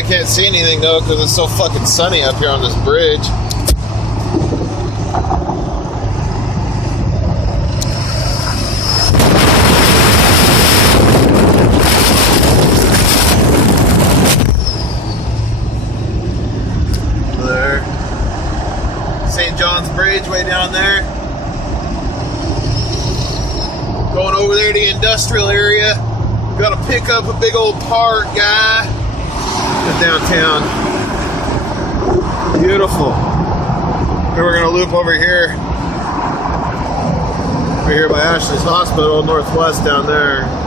probably can't see anything though because it's so fucking sunny up here on this bridge. There. St. John's Bridge way down there. Going over there to the industrial area. Got to pick up a big old part, guy. Downtown. Beautiful. Then we're going to loop over here. Over here by Ashley's Hospital, northwest down there.